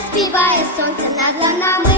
Заспіває сонце над ланами,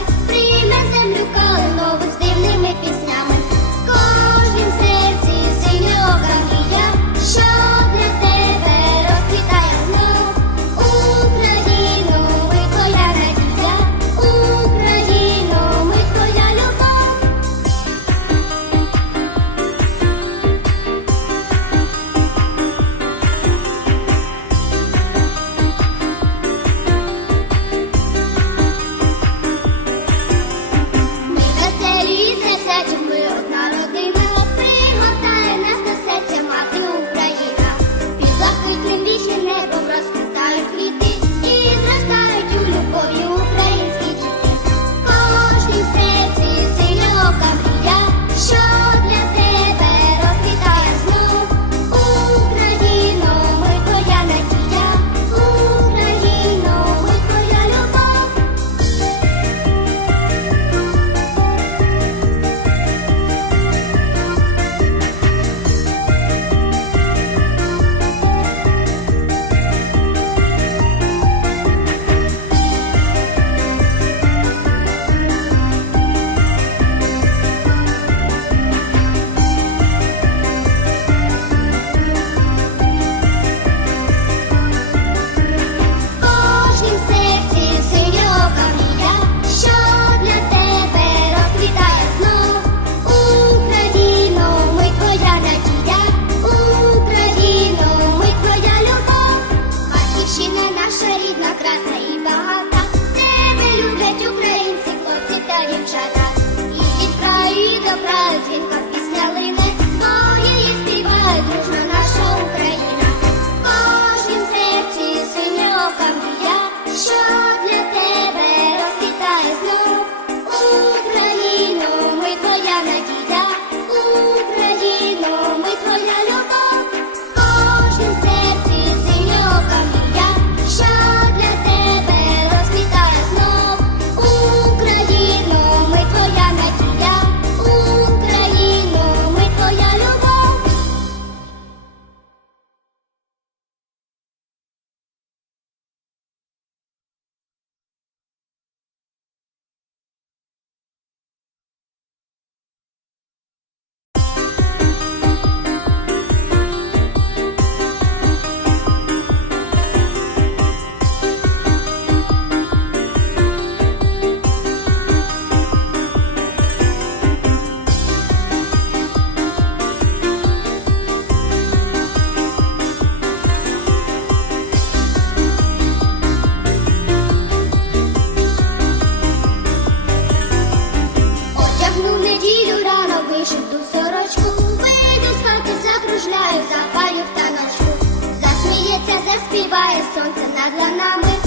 сонце над ланами.